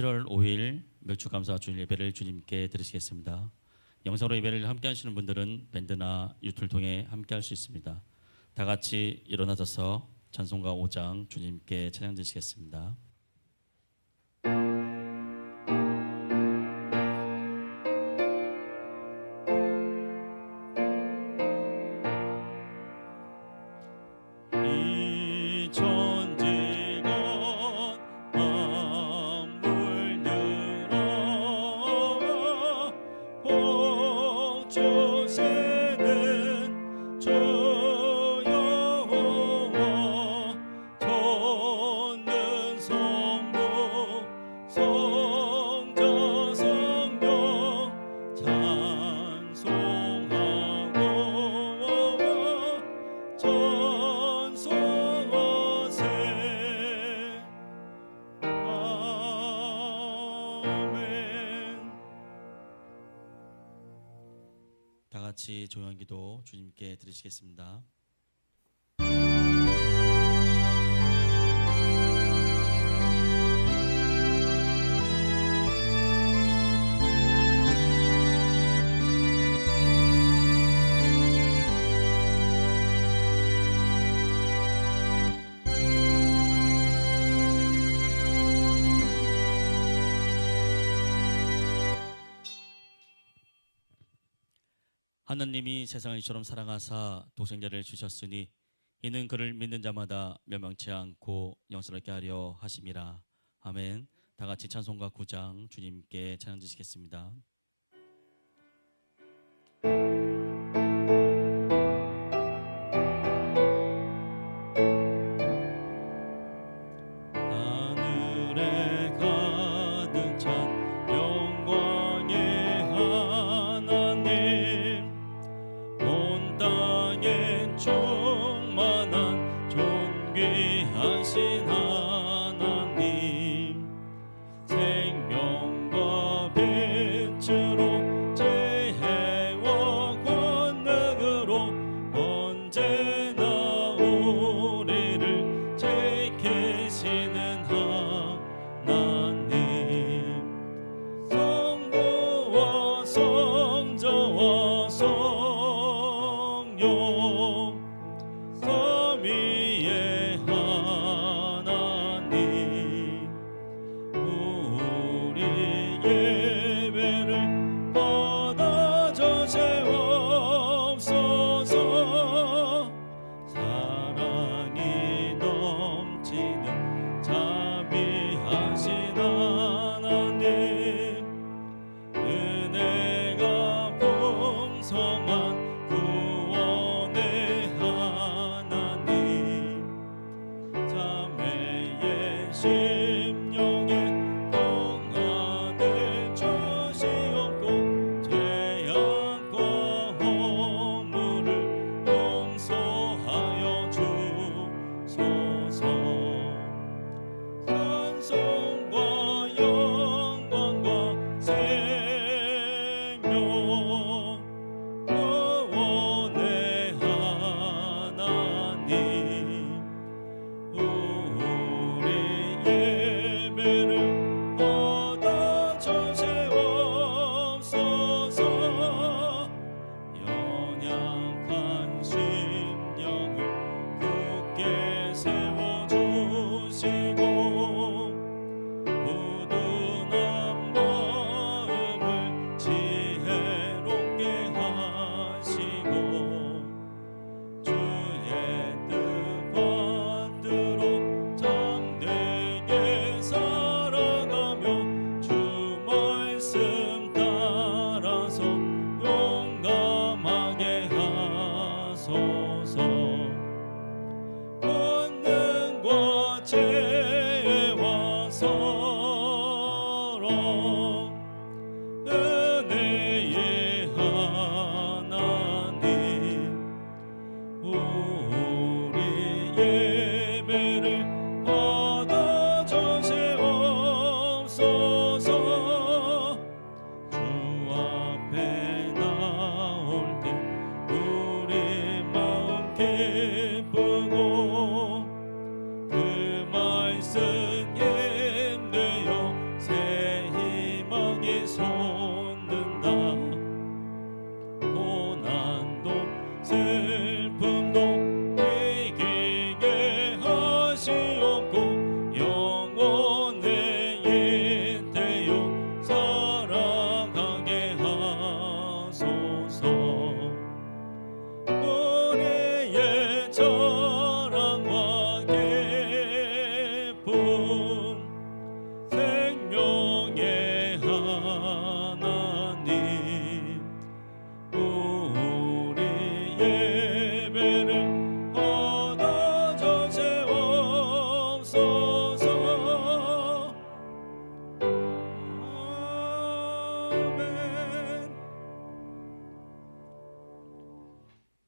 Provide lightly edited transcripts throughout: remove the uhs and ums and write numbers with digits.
7월 5일 멸축감사 주일 예배를 주님께 드리시겠습니다. 영상으로 예배를 함께 하시는 분들은 밴드나 유튜브를 통해 함께 할 수 있습니다. 다 같이 일어나셔서 찬송가 5장 주님께 찬양 드리시겠습니다. 다 같이 조용한 기도 주님께 드리시겠습니다. 하나님이 세상을 이처럼 사랑하사 독생자를 주셨으니 이는 그를 믿는 자마다 멸망치 않고 영생하게 하려 하심이라. 아멘. 다 같이 찬송가 9장 주님께 찬양 드리시겠습니다. Oh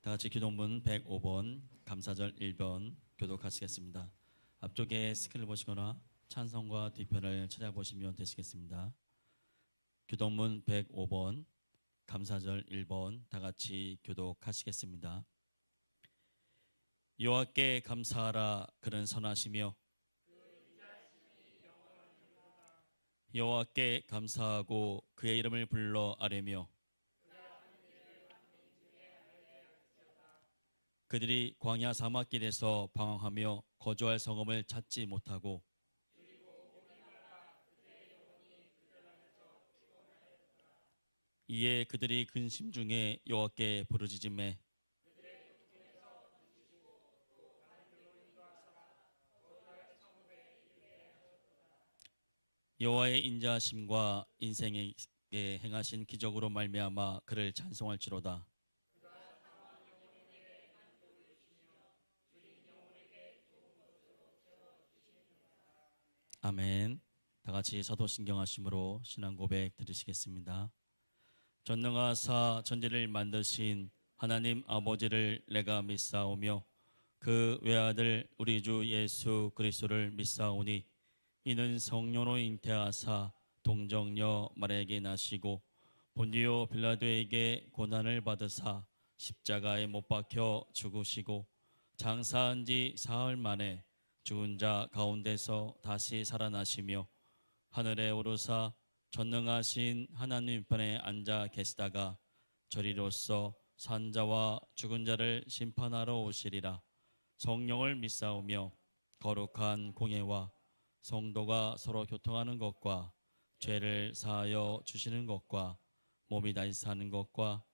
다 같이 기도문 105번 감사절 1번 교독하시겠습니다. 앞쪽에 스크린을 보시거나 찬송과 뒤편을 찾아보시면 되시겠습니다. 기도문 105번 감사절 1번 다 같이 교독하시겠습니다. 여호와께 감사하라. 그는 선하시며 여호와께 감사하고 그의 이름을 불러 아뢰며 그들이 광야 사막길에서 방황하며 거주할 성읍을 찾지 못하고 이에 그들이 근심 중에 여호와께 부르짖음에 여호와의 인자하심과 인생에게 행하신 기적으로 말미암아 그를 찬송할지로다. 아멘. 다 같이 사도신경하심으로 신앙 고백 드리시겠습니다. 전능하사 천지를 만드신 하나님 아버지를 내가 믿사오며 그 외아들 우리 주 예수 그리스도를 믿사오니 이는 성령으로 잉태하사 동정녀 마리아에게 나시고 본디오 빌라도에게 고난을 받으사 십자가에 못 박혀 죽으시고 장사한 지 사흘 만에 죽은 자 가운데서 다시 살아나시며 하늘에 오르사 전능하신 하나님 편에 앉아 계시다가 저리로서 산자와 죽은 자를 심판하러 오시리라. 성령을 믿사오며 거룩한 공예와 성도가 서로 교통하는 것과 죄를 사하여 주시는 것과 몸이 다시 사는 것과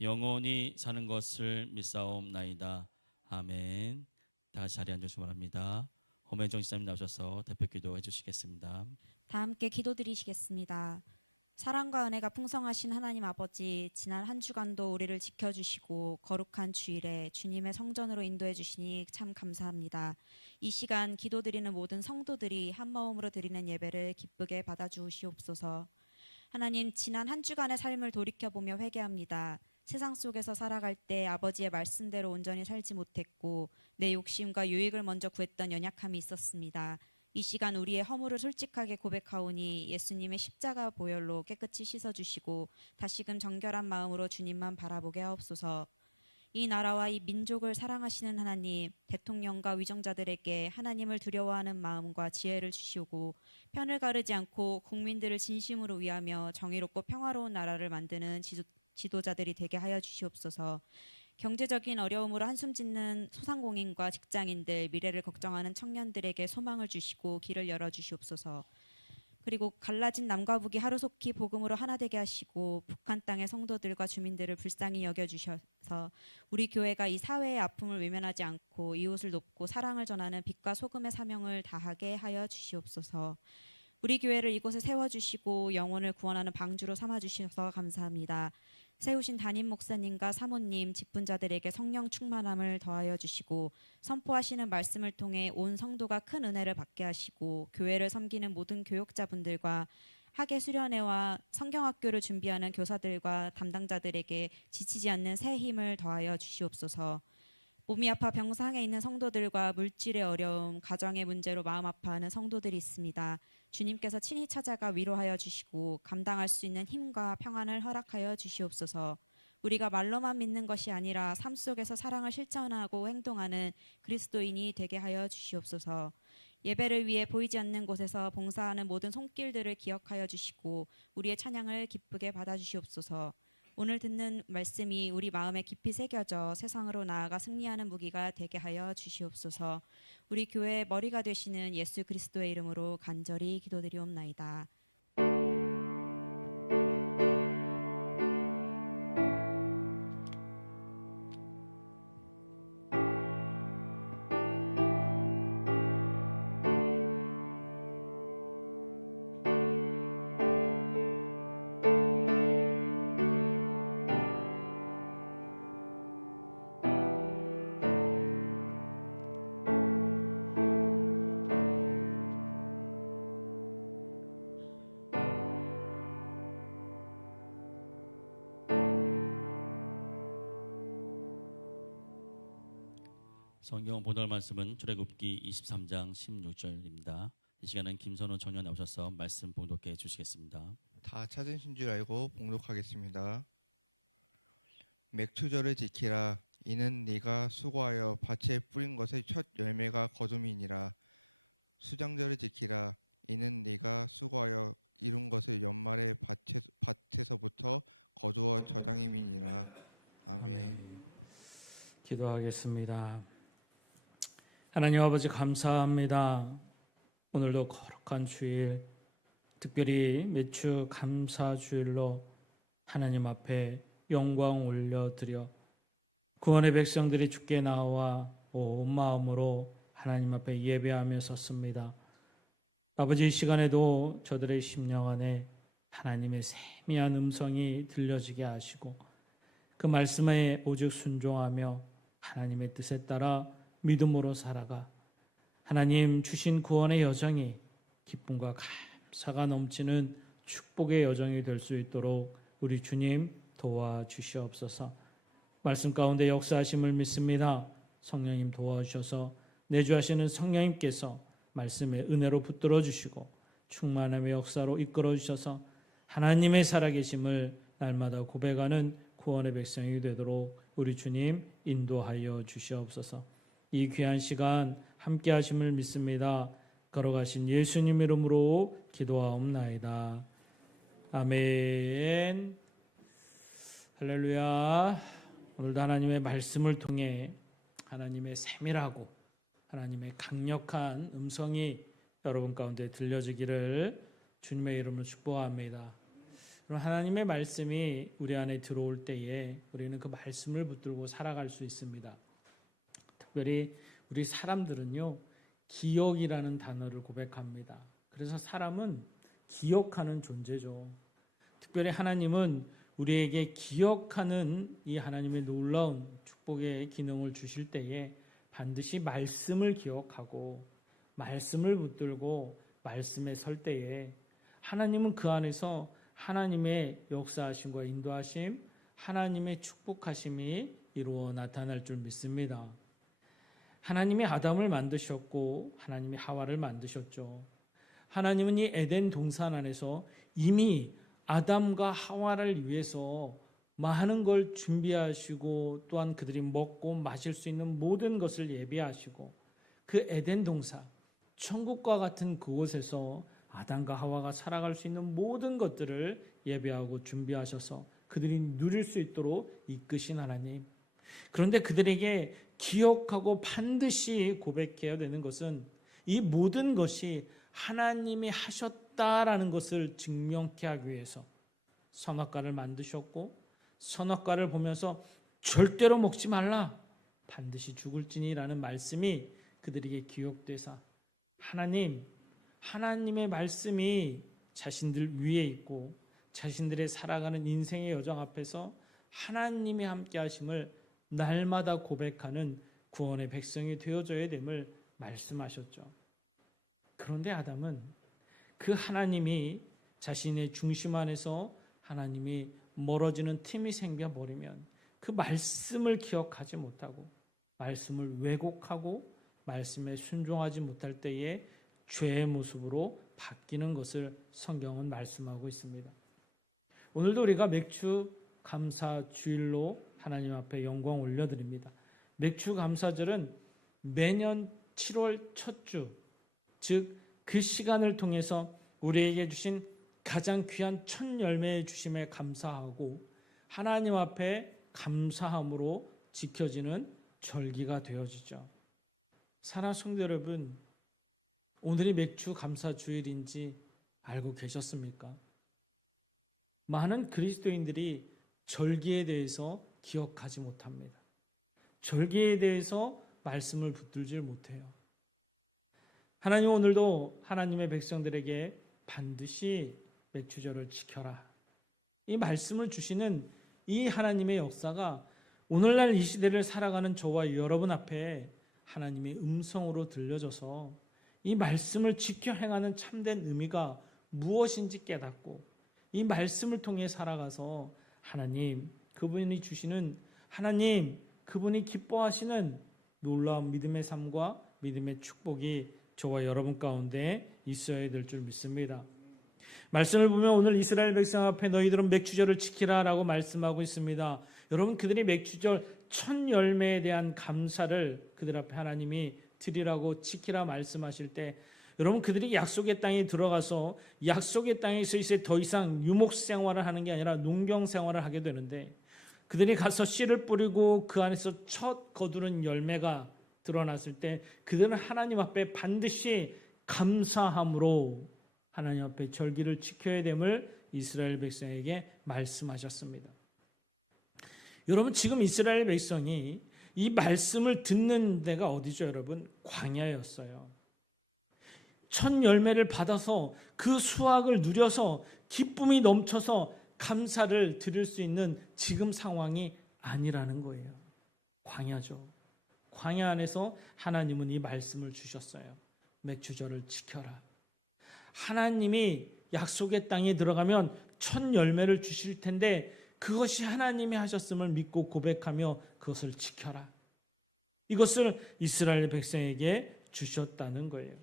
영원히 사는 것을 믿사옵나이다. 아멘. 다시 자리에 앉으시기 바랍니다. 허면정 지사님 나오셔서 대표 기도해 주시겠습니다. 다 함께 기도드리시겠습니다. 사랑과 은혜가 풍성하신 하나님 아버지, 지난 한 주간도 우리를 지켜주시고 거룩한 주일에 주님의 성전으로 인도해 주시니 참 감사합니다. 이 시간 기도드리는 모든 성도들이 한마음으로 드리는 예배를 기쁘게 받아주시옵소서. 하나님, 지난 한 주간의 삶을 돌이켜보며 회개합니다. 세상 속에서 살아갈 때 아버지의 말씀대로 온전히 살지 못했고 내 욕심과 유익을 먼저 구했던 연약함이 있었습니다. 이 시간 우리의 허물을 솔직하게 고백하오니 예수님의 십자가 보혈로 깨끗이 씻어주시고 다시금 정결한 마음으로 주님만 바라보게 하옵소서. 이 나라와 이 민족을 사랑하시는 하나님, 대통령과 위정자들에게 하나님을 두려워하는 마음과 지혜를 주시고 편을 가르지 않고 국민들을 진심으로 위하며 정의롭고 평화로운 나라를 만드는 지도자들이 되게 하여 주시옵소서. 경제적인 어려움으로 한숨 짓는 소상공인과 직장인들, 미래를 걱정하는 청년들에게 소망을 주시고 길을 열어주시옵소서. 그리고 갈라진 남과 북이 하루속히 복음으로 하나 되게 하시고 북한 땅의 성도들과 주민들을 불쌍히 여겨주셔서 우리 교회가 이 사회의 아픔을 외면하지 않고 이웃을 돕고 사랑을 전하는 빛과 소금의 사명을 다하게 하여 주시옵소서. 우리 교회를 이곳에 세워주시고 영혼을 구원하는 방주로 삼아주셔서 감사합니다. 세우신 담임 목사님과 사모님, 직분자들에게 성령 충만함을 더하여 주시고 선포하시는 말씀을 통해 온 성도가 큰 은혜를 받게 하시고 교회를 섬기는 모든 교육자분들과 학예 수련회와 성경학교를 준비하는 교사들과 담당자들에게 지치지 않는 새 힘을 더하여 주시옵소서. 몸이 아파 병상에 있는 성도들과 물질의 어려움, 가정의 문제로 마음 아파하는 성도들이 있습니다. 주님께서 친히 찾아가 위로하여 주시고 감당할 수 있는 힘과 평안을 허락하여 주시옵소서. 우리가 말로만 믿는 것이 아니라 삶 속에서 사랑을 실천하고 행동하는 그리스도인이 되게 하여 주시옵소서. 예배를 위해 보이지 않는 곳에서 봉사하는 모든 손길들을 기억하여 주시고 우리의 찬양을 기쁘게 받아주시옵소서. 오늘 듣는 말씀이 우리 마음에 깊이 새겨져 세상으로 나아가 승리하는 무기가 되게 하여 주시옵소서. 우리 교회의 머리가 되시는 예수 그리스도의 이름으로 간절히 기도드리옵나이다. 성경 본독 말씀은 출애굽기 23장 16절입니다. 이 시간은 김선우 청년 나오셔서 말씀 봉독해 주시겠습니다. 다 찾으신 줄 알고 봉독하겠습니다. 맥추절을 지키라. 이는 네가 수고하여 밭에 뿌린 것의 첫 열매가 거둠이니라. 수장절을 지키라. 이는 네가 수고하여 이룬 것을 연말에 밭에서부터 거두어 저장임이니라. 아멘. 기도하겠습니다. 하나님 아버지 감사합니다. 오늘도 거룩한 주일, 특별히 매주 감사 주일로 하나님 앞에 영광 올려드려 구원의 백성들이 주께 나와 온 마음으로 하나님 앞에 예배하며 섰습니다. 아버지, 이 시간에도 저들의 심령 안에 하나님의 세미한 음성이 들려지게 하시고 그 말씀에 오직 순종하며 하나님의 뜻에 따라 믿음으로 살아가 하나님 주신 구원의 여정이 기쁨과 감사가 넘치는 축복의 여정이 될 수 있도록 우리 주님 도와주시옵소서. 말씀 가운데 역사하심을 믿습니다. 성령님 도와주셔서 내주하시는 성령님께서 말씀의 은혜로 붙들어 주시고 충만함의 역사로 이끌어 주셔서 하나님의 살아계심을 날마다 고백하는 구원의 백성이 되도록 우리 주님 인도하여 주시옵소서. 이 귀한 시간 함께 하심을 믿습니다. 걸어가신 예수님 이름으로 기도하옵나이다. 아멘. 할렐루야. 오늘도 하나님의 말씀을 통해 하나님의 세밀하고 하나님의 강력한 음성이 여러분 가운데 들려지기를 주님의 이름으로 축복합니다. 그럼 하나님의 말씀이 우리 안에 들어올 때에 우리는 그 말씀을 붙들고 살아갈 수 있습니다. 특별히 우리 사람들은요, 기억이라는 단어를 고백합니다. 그래서 사람은 기억하는 존재죠. 특별히 하나님은 우리에게 기억하는 이 하나님의 놀라운 축복의 기능을 주실 때에 반드시 말씀을 기억하고 말씀을 붙들고 말씀에 설 때에 하나님은 그 안에서 하나님의 역사하심과 인도하심, 하나님의 축복하심이 이루어 나타날 줄 믿습니다. 하나님이 아담을 만드셨고 하나님이 하와를 만드셨죠. 하나님은 이 에덴 동산 안에서 이미 아담과 하와를 위해서 많은 걸 준비하시고 또한 그들이 먹고 마실 수 있는 모든 것을 예비하시고 그 에덴 동산, 천국과 같은 그곳에서 아담과 하와가 살아갈 수 있는 모든 것들을 예배하고 준비하셔서 그들이 누릴 수 있도록 이끄신 하나님. 그런데 그들에게 기억하고 반드시 고백해야 되는 것은 이 모든 것이 하나님이 하셨다라는 것을 증명케 하기 위해서 선악과를 만드셨고 선악과를 보면서 절대로 먹지 말라, 반드시 죽을지니라는 말씀이 그들에게 기억되사 하나님의 말씀이 자신들 위에 있고 자신들의 살아가는 인생의 여정 앞에서 하나님이 함께 하심을 날마다 고백하는 구원의 백성이 되어져야 됨을 말씀하셨죠. 그런데 아담은 그 하나님이 자신의 중심 안에서 하나님이 멀어지는 틈이 생겨버리면 그 말씀을 기억하지 못하고 말씀을 왜곡하고 말씀에 순종하지 못할 때에 죄의 모습으로 바뀌는 것을 성경은 말씀하고 있습니다. 오늘도 우리가 맥주 감사 주일로 하나님 앞에 영광 올려드립니다. 맥주 감사절은 매년 7월 첫 주, 즉 그 시간을 통해서 우리에게 주신 가장 귀한 첫 열매의 주심에 감사하고 하나님 앞에 감사함으로 지켜지는 절기가 되어지죠. 사랑하는 성도 여러분, 오늘이 맥주 감사 주일인지 알고 계셨습니까? 많은 그리스도인들이 절기에 대해서 기억하지 못합니다. 절기에 대해서 말씀을 붙들지 못해요. 하나님 오늘도 하나님의 백성들에게 반드시 맥주절을 지켜라, 이 말씀을 주시는 이 하나님의 역사가 오늘날 이 시대를 살아가는 저와 여러분 앞에 하나님의 음성으로 들려져서 이 말씀을 지켜 행하는 참된 의미가 무엇인지 깨닫고 이 말씀을 통해 살아가서 하나님, 그분이 주시는 하나님, 그분이 기뻐하시는 놀라운 믿음의 삶과 믿음의 축복이 저와 여러분 가운데 있어야 될 줄 믿습니다. 말씀을 보면 오늘 이스라엘 백성 앞에 너희들은 맥추절을 지키라라고 말씀하고 있습니다. 여러분, 그들이 맥추절 첫 열매에 대한 감사를 그들 앞에 하나님이 드리라고 지키라 말씀하실 때, 여러분, 그들이 약속의 땅에 들어가서 약속의 땅에서 이제 더 이상 유목 생활을 하는 게 아니라 농경 생활을 하게 되는데, 그들이 가서 씨를 뿌리고 그 안에서 첫 거두는 열매가 드러났을 때 그들은 하나님 앞에 반드시 감사함으로 하나님 앞에 절기를 지켜야 됨을 이스라엘 백성에게 말씀하셨습니다. 여러분, 지금 이스라엘 백성이 이 말씀을 듣는 데가 어디죠, 여러분? 광야였어요. 첫 열매를 받아서 그 수확을 누려서 기쁨이 넘쳐서 감사를 드릴 수 있는 지금 상황이 아니라는 거예요. 광야죠. 광야 안에서 하나님은 이 말씀을 주셨어요. 맥추절을 지켜라. 하나님이 약속의 땅에 들어가면 첫 열매를 주실 텐데 그것이 하나님이 하셨음을 믿고 고백하며 그것을 지켜라. 이것을 이스라엘 백성에게 주셨다는 거예요.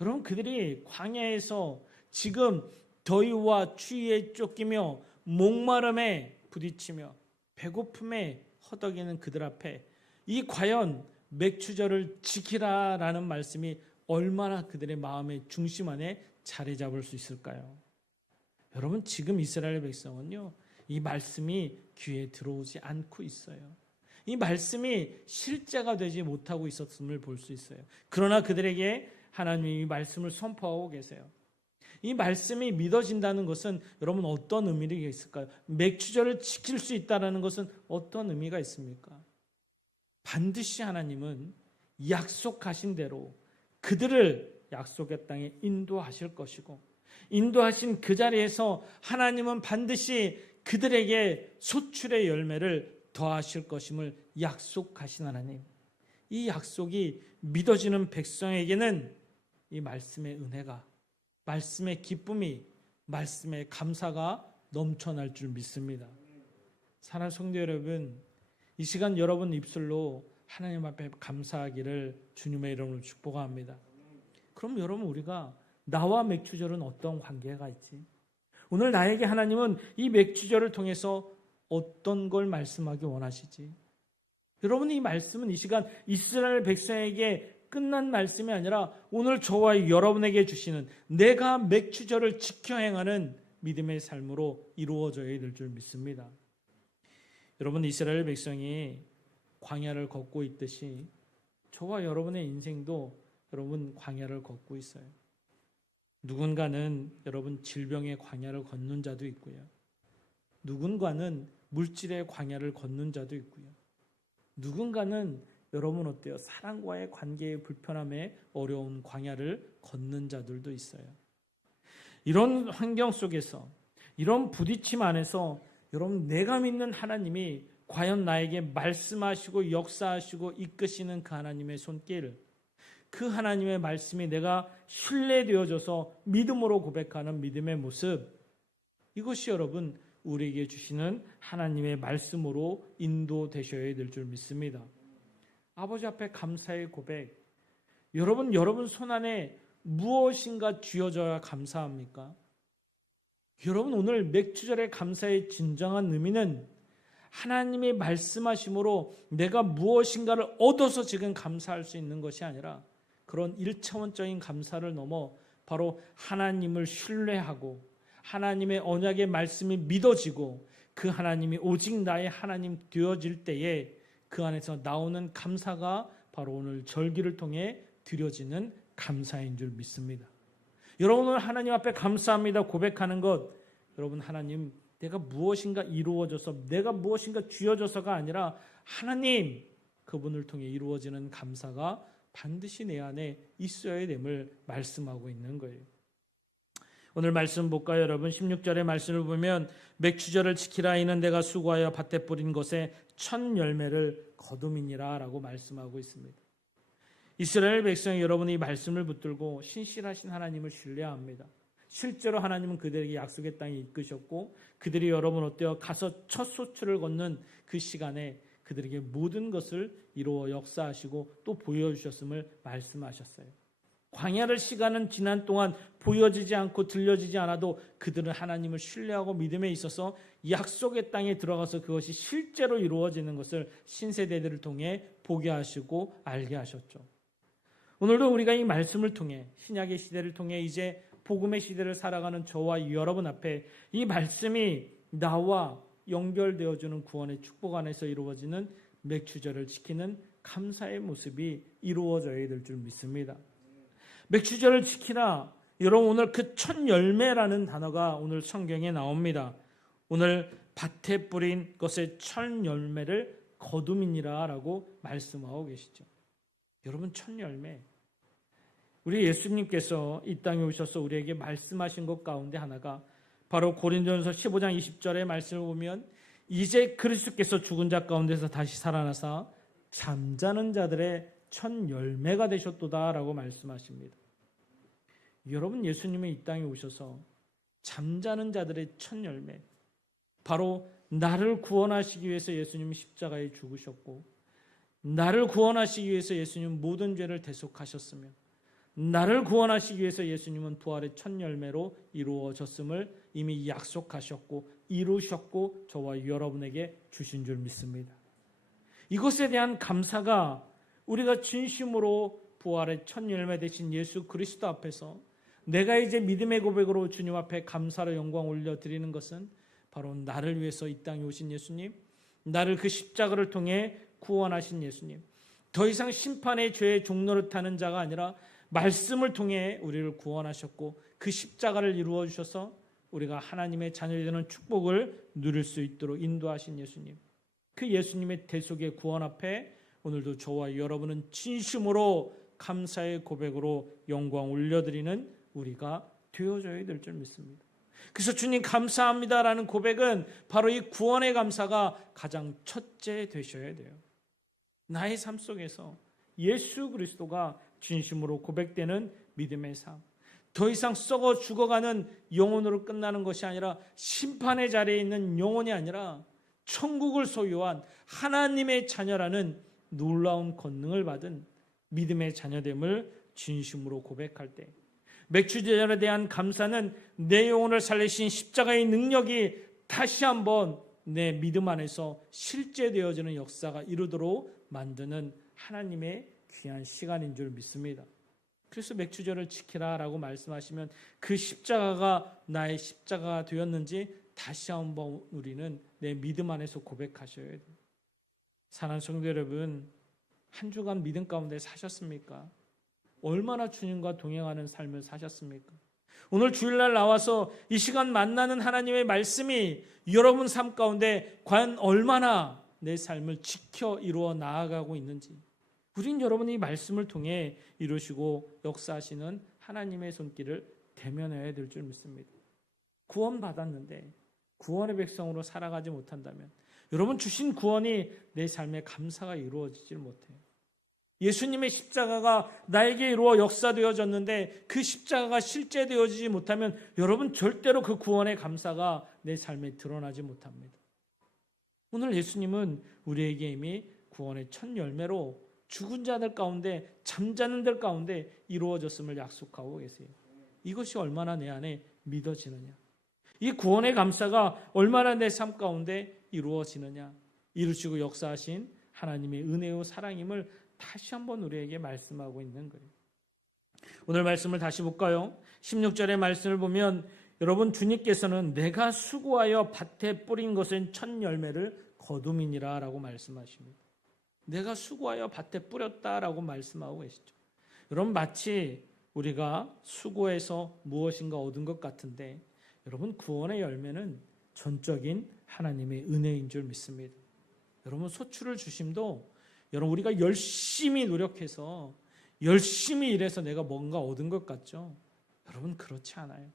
여러분, 그들이 광야에서 지금 더위와 추위에 쫓기며 목마름에 부딪히며 배고픔에 허덕이는 그들 앞에 이 과연 맥추절을 지키라라는 말씀이 얼마나 그들의 마음의 중심 안에 자리 잡을 수 있을까요? 여러분, 지금 이스라엘 백성은요, 이 말씀이 귀에 들어오지 않고 있어요. 이 말씀이 실제가 되지 못하고 있었음을 볼 수 있어요. 그러나 그들에게 하나님이 이 말씀을 선포하고 계세요. 이 말씀이 믿어진다는 것은 여러분 어떤 의미가 있을까요? 맥추절을 지킬 수 있다는 것은 어떤 의미가 있습니까? 반드시 하나님은 약속하신 대로 그들을 약속의 땅에 인도하실 것이고, 인도하신 그 자리에서 하나님은 반드시 그들에게 소출의 열매를 더하실 것임을 약속하신 하나님, 이 약속이 믿어지는 백성에게는 이 말씀의 은혜가, 말씀의 기쁨이, 말씀의 감사가 넘쳐날 줄 믿습니다. 사랑하는 성도 여러분, 이 시간 여러분 입술로 하나님 앞에 감사하기를 주님의 이름으로 축복합니다. 그럼 여러분, 우리가 나와 맥추절은 어떤 관계가 있지? 오늘 나에게 하나님은 이 맥추절을 통해서 어떤 걸 말씀하기 원하시지? 여러분, 이 말씀은 이 시간 이스라엘 백성에게 끝난 말씀이 아니라 오늘 저와 여러분에게 주시는 내가 맥추절을 지켜 행하는 믿음의 삶으로 이루어져야 될 줄 믿습니다. 여러분, 이스라엘 백성이 광야를 걷고 있듯이 저와 여러분의 인생도 여러분 광야를 걷고 있어요. 누군가는 여러분 질병의 광야를 걷는 자도 있고요. 누군가는 물질의 광야를 걷는 자도 있고요. 누군가는 여러분 어때요? 사랑과의 관계의 불편함에 어려운 광야를 걷는 자들도 있어요. 이런 환경 속에서, 이런 부딪힘 안에서 여러분, 내가 믿는 하나님이 과연 나에게 말씀하시고 역사하시고 이끄시는 그 하나님의 손길, 그 하나님의 말씀이 내가 신뢰되어져서 믿음으로 고백하는 믿음의 모습, 이것이 여러분 우리에게 주시는 하나님의 말씀으로 인도되셔야 될 줄 믿습니다. 아버지 앞에 감사의 고백, 여러분 손안에 무엇인가 쥐어져야 감사합니까? 여러분, 오늘 맥추절의 감사의 진정한 의미는 하나님이 말씀하심으로 내가 무엇인가를 얻어서 지금 감사할 수 있는 것이 아니라 그런 일차원적인 감사를 넘어 바로 하나님을 신뢰하고 하나님의 언약의 말씀이 믿어지고 그 하나님이 오직 나의 하나님 되어질 때에 그 안에서 나오는 감사가 바로 오늘 절기를 통해 드려지는 감사인 줄 믿습니다. 여러분, 오늘 하나님 앞에 감사합니다 고백하는 것, 여러분, 하나님 내가 무엇인가 이루어져서 내가 무엇인가 쥐어져서가 아니라 하나님 그분을 통해 이루어지는 감사가 반드시 내 안에 있어야 됨을 말씀하고 있는 거예요. 오늘 말씀 볼까요, 여러분? 16절의 말씀을 보면 맥추절을 지키라, 이는 내가 수고하여 밭에 뿌린 것에 첫 열매를 거둠이니라 라고 말씀하고 있습니다. 이스라엘 백성이 여러분이 말씀을 붙들고 신실하신 하나님을 신뢰합니다. 실제로 하나님은 그들에게 약속의 땅에 이끄셨고 그들이 여러분 어때요? 가서 첫 소출을 걷는 그 시간에 그들에게 모든 것을 이루어 역사하시고 또 보여주셨음을 말씀하셨어요. 광야를 시간은 지난 동안 보여지지 않고 들려지지 않아도 그들은 하나님을 신뢰하고 믿음에 있어서 약속의 땅에 들어가서 그것이 실제로 이루어지는 것을 신세대들을 통해 보게 하시고 알게 하셨죠. 오늘도 우리가 이 말씀을 통해 신약의 시대를 통해 이제 복음의 시대를 살아가는 저와 여러분 앞에 이 말씀이 나와 연결되어주는 구원의 축복 안에서 이루어지는 맥추절을 지키는 감사의 모습이 이루어져야 될 줄 믿습니다. 맥추절을 지키라. 여러분 오늘 그 첫 열매라는 단어가 오늘 성경에 나옵니다. 오늘 밭에 뿌린 것의 첫 열매를 거둠이니라 라고 말씀하고 계시죠. 여러분 첫 열매. 우리 예수님께서 이 땅에 오셔서 우리에게 말씀하신 것 가운데 하나가 바로 고린도전서 15장 20절의 말씀을 보면 이제 그리스도께서 죽은 자 가운데서 다시 살아나사 잠자는 자들의 첫 열매가 되셨도다 라고 말씀하십니다. 여러분 예수님이 이 땅에 오셔서 잠자는 자들의 첫 열매, 바로 나를 구원하시기 위해서 예수님이 십자가에 죽으셨고 나를 구원하시기 위해서 예수님은 모든 죄를 대속하셨으며 나를 구원하시기 위해서 예수님은 부활의 첫 열매로 이루어졌음을 이미 약속하셨고 이루셨고 저와 여러분에게 주신 줄 믿습니다. 이것에 대한 감사가 우리가 진심으로 부활의 첫 열매 되신 예수 그리스도 앞에서 내가 이제 믿음의 고백으로 주님 앞에 감사로 영광 올려드리는 것은 바로 나를 위해서 이 땅에 오신 예수님, 나를 그 십자가를 통해 구원하신 예수님, 더 이상 심판의 죄의 종로를 타는 자가 아니라 말씀을 통해 우리를 구원하셨고 그 십자가를 이루어 주셔서 우리가 하나님의 자녀이 되는 축복을 누릴 수 있도록 인도하신 예수님, 그 예수님의 대속의 구원 앞에 오늘도 저와 여러분은 진심으로 감사의 고백으로 영광 올려드리는 우리가 되어져야 될 줄 믿습니다. 그래서 주님 감사합니다라는 고백은 바로 이 구원의 감사가 가장 첫째 되셔야 돼요. 나의 삶 속에서 예수 그리스도가 진심으로 고백되는 믿음의 삶, 더 이상 썩어 죽어가는 영혼으로 끝나는 것이 아니라 심판의 자리에 있는 영혼이 아니라 천국을 소유한 하나님의 자녀라는 놀라운 권능을 받은 믿음의 자녀됨을 진심으로 고백할 때, 맥추절에 대한 감사는 내 영혼을 살리신 십자가의 능력이 다시 한번 내 믿음 안에서 실제되어지는 역사가 이루도록 만드는 하나님의 귀한 시간인 줄 믿습니다. 그래서 맥추절을 지키라 라고 말씀하시면 그 십자가가 나의 십자가가 되었는지 다시 한번 우리는 내 믿음 안에서 고백하셔야 돼요. 사랑하는 성도 여러분, 한 주간 믿음 가운데 사셨습니까? 얼마나 주님과 동행하는 삶을 사셨습니까? 오늘 주일날 나와서 이 시간 만나는 하나님의 말씀이 여러분 삶 가운데 과연 얼마나 내 삶을 지켜 이루어 나아가고 있는지, 우린 여러분이 말씀을 통해 이루시고 역사하시는 하나님의 손길을 대면해야 될 줄 믿습니다. 구원받았는데 구원의 백성으로 살아가지 못한다면 여러분 주신 구원이 내 삶에 감사가 이루어지질 못해요. 예수님의 십자가가 나에게 이루어 역사되어졌는데 그 십자가가 실제되어지지 못하면 여러분 절대로 그 구원의 감사가 내 삶에 드러나지 못합니다. 오늘 예수님은 우리에게 이미 구원의 첫 열매로 죽은 자들 가운데 잠자는 들 가운데 이루어졌음을 약속하고 계세요. 이것이 얼마나 내 안에 믿어지느냐, 이 구원의 감사가 얼마나 내 삶 가운데 이루어지느냐, 이루시고 역사하신 하나님의 은혜와 사랑임을 다시 한번 우리에게 말씀하고 있는 거예요. 오늘 말씀을 다시 볼까요? 16절의 말씀을 보면 여러분 주님께서는 내가 수고하여 밭에 뿌린 것은 첫 열매를 거둠이니라 라고 말씀하십니다. 내가 수고하여 밭에 뿌렸다라고 말씀하고 계시죠. 여러분 마치 우리가 수고해서 무엇인가 얻은 것 같은데 여러분 구원의 열매는 전적인 하나님의 은혜인 줄 믿습니다. 여러분 소출을 주심도 여러분 우리가 열심히 노력해서 열심히 일해서 내가 뭔가 얻은 것 같죠? 여러분 그렇지 않아요.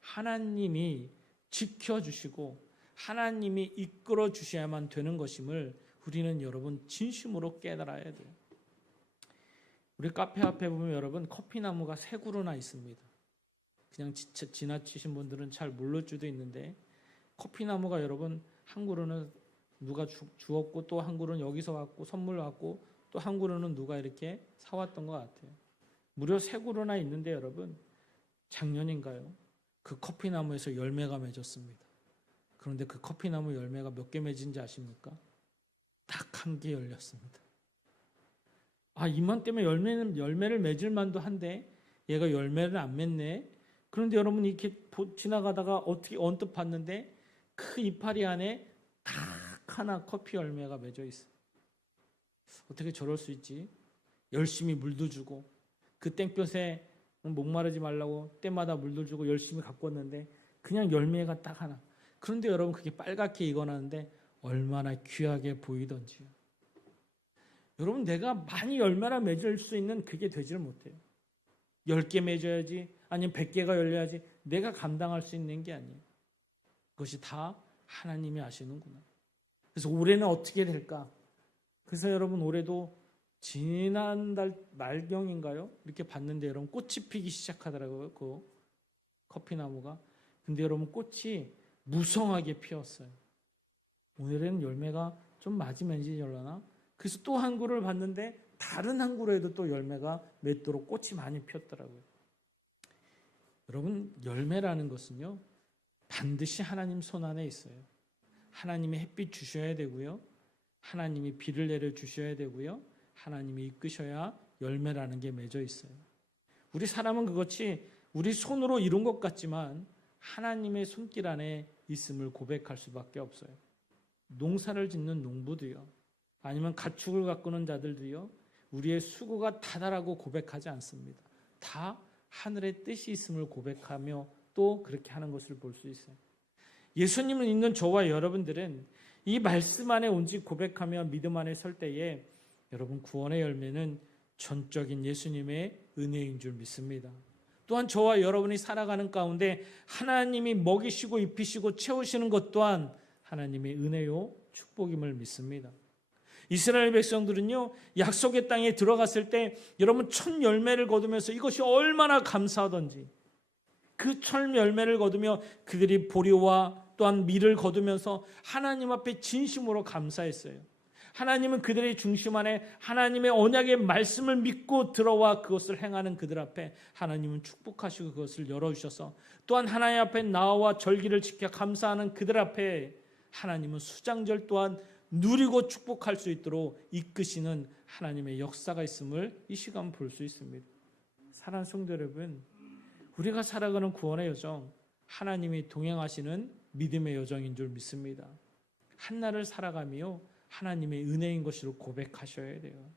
하나님이 지켜주시고 하나님이 이끌어 주셔야만 되는 것임을 우리는 여러분 진심으로 깨달아야 돼요. 우리 카페 앞에 보면 여러분 커피나무가 세 그루나 있습니다. 그냥 지나치신 분들은 잘 모를 수도 있는데 커피나무가 여러분 한 그루는 누가 주었고 또 한 그루는 여기서 왔고 선물 왔고 또 한 그루는 누가 이렇게 사왔던 것 같아요. 무려 3그루나 있는데 여러분, 작년인가요? 그 커피나무에서 열매가 맺었습니다. 그런데 그 커피나무 열매가 몇 개 맺은지 아십니까? 딱 1개 열렸습니다. 이맘때면 열매를 맺을 만도 한데 얘가 열매를 안 맺네. 그런데 여러분 이렇게 지나가다가 어떻게 언뜻 봤는데 그 이파리 안에 딱 하나 커피 열매가 맺어 있어. 어떻게 저럴 수 있지? 열심히 물도 주고 그 땡볕에 목마르지 말라고 때마다 물도 주고 열심히 가꿨는데 그냥 열매가 딱 하나. 그런데 여러분 그게 빨갛게 익어나는데 얼마나 귀하게 보이던지요. 여러분 내가 많이 열매나 맺을 수 있는 그게 되지를 못해요. 10개 맺어야지 아니면 100개가 열려야지 내가 감당할 수 있는 게 아니에요. 그것이 다 하나님이 아시는구나. 그래서 올해는 어떻게 될까? 그래서 여러분 올해도 지난달 말경인가요? 이렇게 봤는데 여러분 꽃이 피기 시작하더라고요. 그 커피나무가. 근데 여러분 꽃이 무성하게 피었어요. 오늘은 열매가 좀 맞으면지 열려나? 그래서 또 한 그루를 봤는데 다른 한 그루에도 또 열매가 맺도록 꽃이 많이 피었더라고요. 여러분 열매라는 것은요 반드시 하나님 손 안에 있어요. 하나님이 햇빛 주셔야 되고요. 하나님이 비를 내려 주셔야 되고요. 하나님이 이끄셔야 열매라는 게 맺어 있어요. 우리 사람은 그것이 우리 손으로 이룬 것 같지만 하나님의 손길 안에 있음을 고백할 수밖에 없어요. 농사를 짓는 농부도요. 아니면 가축을 가꾸는 자들도요. 우리의 수고가 다다라고 고백하지 않습니다. 다 하늘의 뜻이 있음을 고백하며 또 그렇게 하는 것을 볼 수 있어요. 예수님을 믿는 저와 여러분들은 이 말씀 안에 온지 고백하며 믿음 안에 설 때에 여러분 구원의 열매는 전적인 예수님의 은혜인 줄 믿습니다. 또한 저와 여러분이 살아가는 가운데 하나님이 먹이시고 입히시고 채우시는 것 또한 하나님의 은혜요 축복임을 믿습니다. 이스라엘 백성들은요 약속의 땅에 들어갔을 때 여러분 첫 열매를 거두면서 이것이 얼마나 감사하던지 그 첫 열매를 거두며 그들이 보리와 또한 밀을 거두면서 하나님 앞에 진심으로 감사했어요. 하나님은 그들의 중심 안에 하나님의 언약의 말씀을 믿고 들어와 그것을 행하는 그들 앞에 하나님은 축복하시고 그것을 열어주셔서 또한 하나님 앞에 나와 절기를 지켜 감사하는 그들 앞에 하나님은 수장절 또한 누리고 축복할 수 있도록 이끄시는 하나님의 역사가 있음을 이 시간 볼 수 있습니다. 사랑하는 성도 여러분, 우리가 살아가는 구원의 여정, 하나님이 동행하시는 믿음의 여정인 줄 믿습니다. 한날을 살아가며 하나님의 은혜인 것으로 고백하셔야 돼요.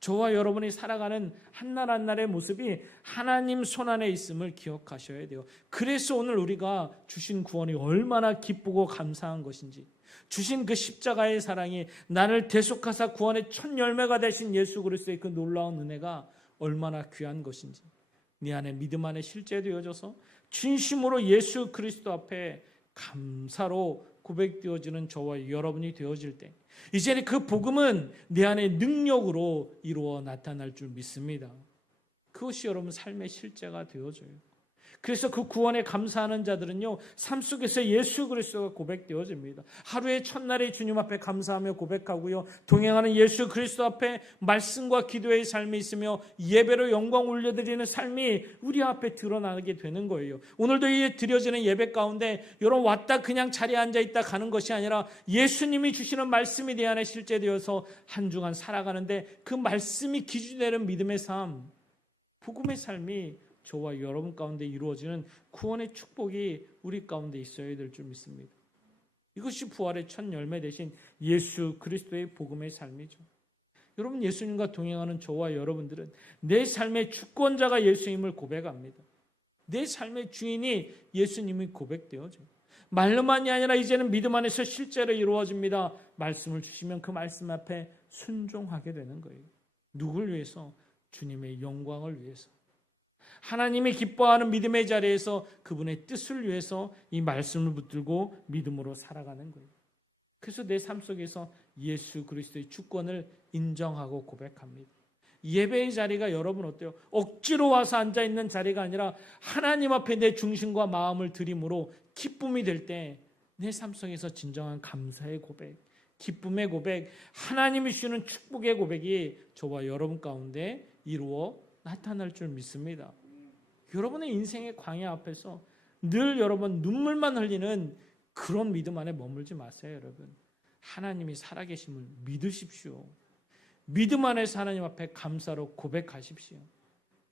저와 여러분이 살아가는 한날 한날의 모습이 하나님 손 안에 있음을 기억하셔야 돼요. 그래서 오늘 우리가 주신 구원이 얼마나 기쁘고 감사한 것인지, 주신 그 십자가의 사랑이 나를 대속하사 구원의 첫 열매가 되신 예수 그리스도의 그 놀라운 은혜가 얼마나 귀한 것인지 네 안에 믿음 안에 실제되어져서 진심으로 예수 그리스도 앞에 감사로 고백되어지는 저와 여러분이 되어질 때 이제 그 복음은 내 안에 능력으로 이루어 나타날 줄 믿습니다. 그것이 여러분 삶의 실제가 되어져요. 그래서 그 구원에 감사하는 자들은요 삶 속에서 예수 그리스도가 고백되어집니다. 하루의 첫날에 주님 앞에 감사하며 고백하고요 동행하는 예수 그리스도 앞에 말씀과 기도의 삶이 있으며 예배로 영광 올려드리는 삶이 우리 앞에 드러나게 되는 거예요. 오늘도 이 드려지는 예배 가운데 여러분 왔다 그냥 자리에 앉아있다 가는 것이 아니라 예수님이 주시는 말씀이 내 안에 실제되어서 한 주간 살아가는데 그 말씀이 기준되는 믿음의 삶, 복음의 삶이 저와 여러분 가운데 이루어지는 구원의 축복이 우리 가운데 있어야 될 줄 믿습니다. 이것이 부활의 첫 열매 대신 예수 그리스도의 복음의 삶이죠. 여러분 예수님과 동행하는 저와 여러분들은 내 삶의 주권자가 예수님을 고백합니다. 내 삶의 주인이 예수님이 고백되어져. 말로만이 아니라 이제는 믿음 안에서 실제로 이루어집니다. 말씀을 주시면 그 말씀 앞에 순종하게 되는 거예요. 누굴 위해서? 주님의 영광을 위해서. 하나님이 기뻐하는 믿음의 자리에서 그분의 뜻을 위해서 이 말씀을 붙들고 믿음으로 살아가는 거예요. 그래서 내 삶 속에서 예수 그리스도의 주권을 인정하고 고백합니다. 예배의 자리가 여러분 어때요? 억지로 와서 앉아있는 자리가 아니라 하나님 앞에 내 중심과 마음을 드림으로 기쁨이 될 때 내 삶 속에서 진정한 감사의 고백, 기쁨의 고백, 하나님이 주시는 축복의 고백이 저와 여러분 가운데 이루어 나타날 줄 믿습니다. 여러분의 인생의 광야 앞에서 늘 여러분 눈물만 흘리는 그런 믿음 안에 머물지 마세요. 여러분, 하나님이 살아계심을 믿으십시오. 믿음 안에서 하나님 앞에 감사로 고백하십시오.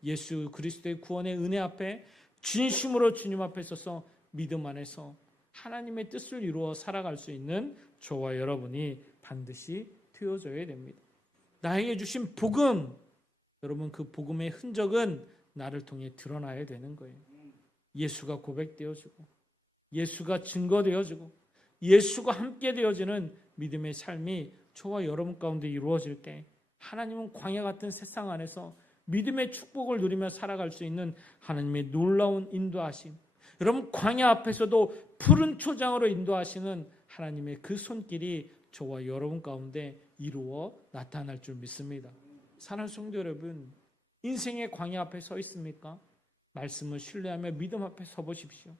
예수 그리스도의 구원의 은혜 앞에 진심으로 주님 앞에 서서 믿음 안에서 하나님의 뜻을 이루어 살아갈 수 있는 저와 여러분이 반드시 되어져야 됩니다. 나에게 주신 복음, 여러분 그 복음의 흔적은 나를 통해 드러나야 되는 거예요. 예수가 고백되어지고 예수가 증거되어지고 예수가 함께 되어지는 믿음의 삶이 저와 여러분 가운데 이루어질 때 하나님은 광야 같은 세상 안에서 믿음의 축복을 누리며 살아갈 수 있는 하나님의 놀라운 인도하심, 여러분 광야 앞에서도 푸른 초장으로 인도하시는 하나님의 그 손길이 저와 여러분 가운데 이루어 나타날 줄 믿습니다. 사랑하는 성도 여러분, 인생의 광야 앞에 서 있습니까? 말씀을 신뢰하며 믿음 앞에 서 보십시오.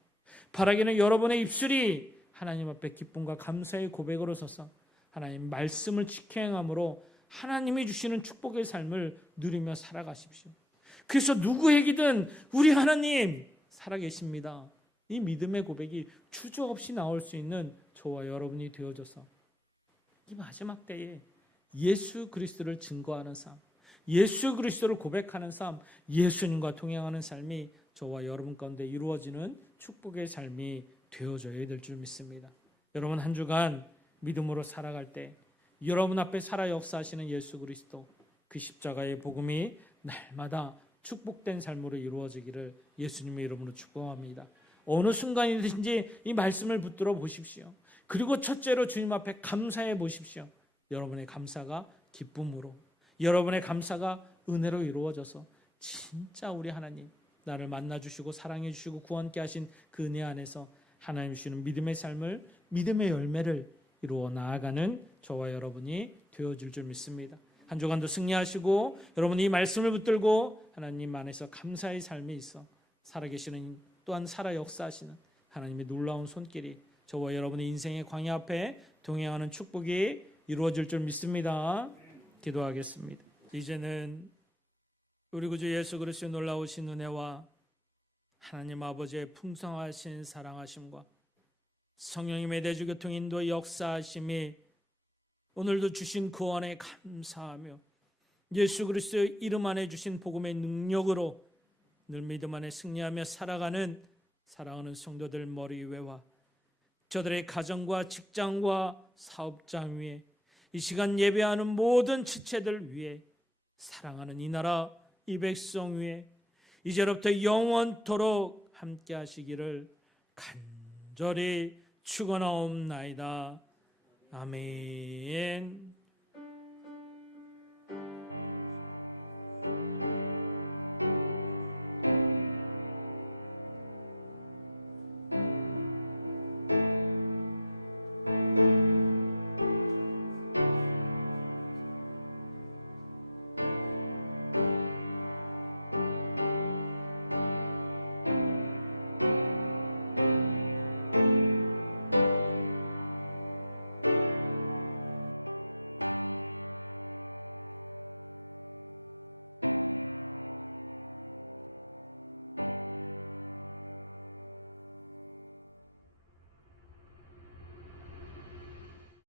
바라기는 여러분의 입술이 하나님 앞에 기쁨과 감사의 고백으로 서서 하나님 말씀을 지켜 행함으로 하나님이 주시는 축복의 삶을 누리며 살아가십시오. 그래서 누구에게든 우리 하나님 살아계십니다. 이 믿음의 고백이 주저없이 나올 수 있는 저와 여러분이 되어져서 이 마지막 때에 예수 그리스도를 증거하는 삶, 예수 그리스도를 고백하는 삶, 예수님과 동행하는 삶이 저와 여러분 가운데 이루어지는 축복의 삶이 되어져야 될 줄 믿습니다. 여러분 한 주간 믿음으로 살아갈 때 여러분 앞에 살아 역사하시는 예수 그리스도, 그 십자가의 복음이 날마다 축복된 삶으로 이루어지기를 예수님의 이름으로 축복합니다. 어느 순간이든지 이 말씀을 붙들어 보십시오. 그리고 첫째로 주님 앞에 감사해 보십시오. 여러분의 감사가 기쁨으로, 여러분의 감사가 은혜로 이루어져서 진짜 우리 하나님 나를 만나주시고 사랑해주시고 구원케 하신 그 은혜 안에서 하나님 주시는 믿음의 삶을, 믿음의 열매를 이루어 나아가는 저와 여러분이 되어질 줄 믿습니다. 한 주간도 승리하시고 여러분이 이 말씀을 붙들고 하나님 안에서 감사의 삶이 있어 살아계시는, 또한 살아 역사하시는 하나님의 놀라운 손길이 저와 여러분의 인생의 광야 앞에 동행하는 축복이 이루어질 줄 믿습니다. 기도하겠습니다. 이제는 우리 구주 예수 그리스도의 놀라우신 은혜와 하나님 아버지의 풍성하신 사랑하심과 성령님의 대주교통 인도의 역사하심이 오늘도 주신 구원에 감사하며 예수 그리스도의 이름 안에 주신 복음의 능력으로 늘 믿음 안에 승리하며 살아가는 사랑하는 성도들 머리 위에와 저들의 가정과 직장과 사업장 위에 이 시간 예배하는 모든 지체들 위에 사랑하는 이 나라 이 백성 위에 이제로부터 영원토록 함께 하시기를 간절히 축원하옵나이다. 아멘.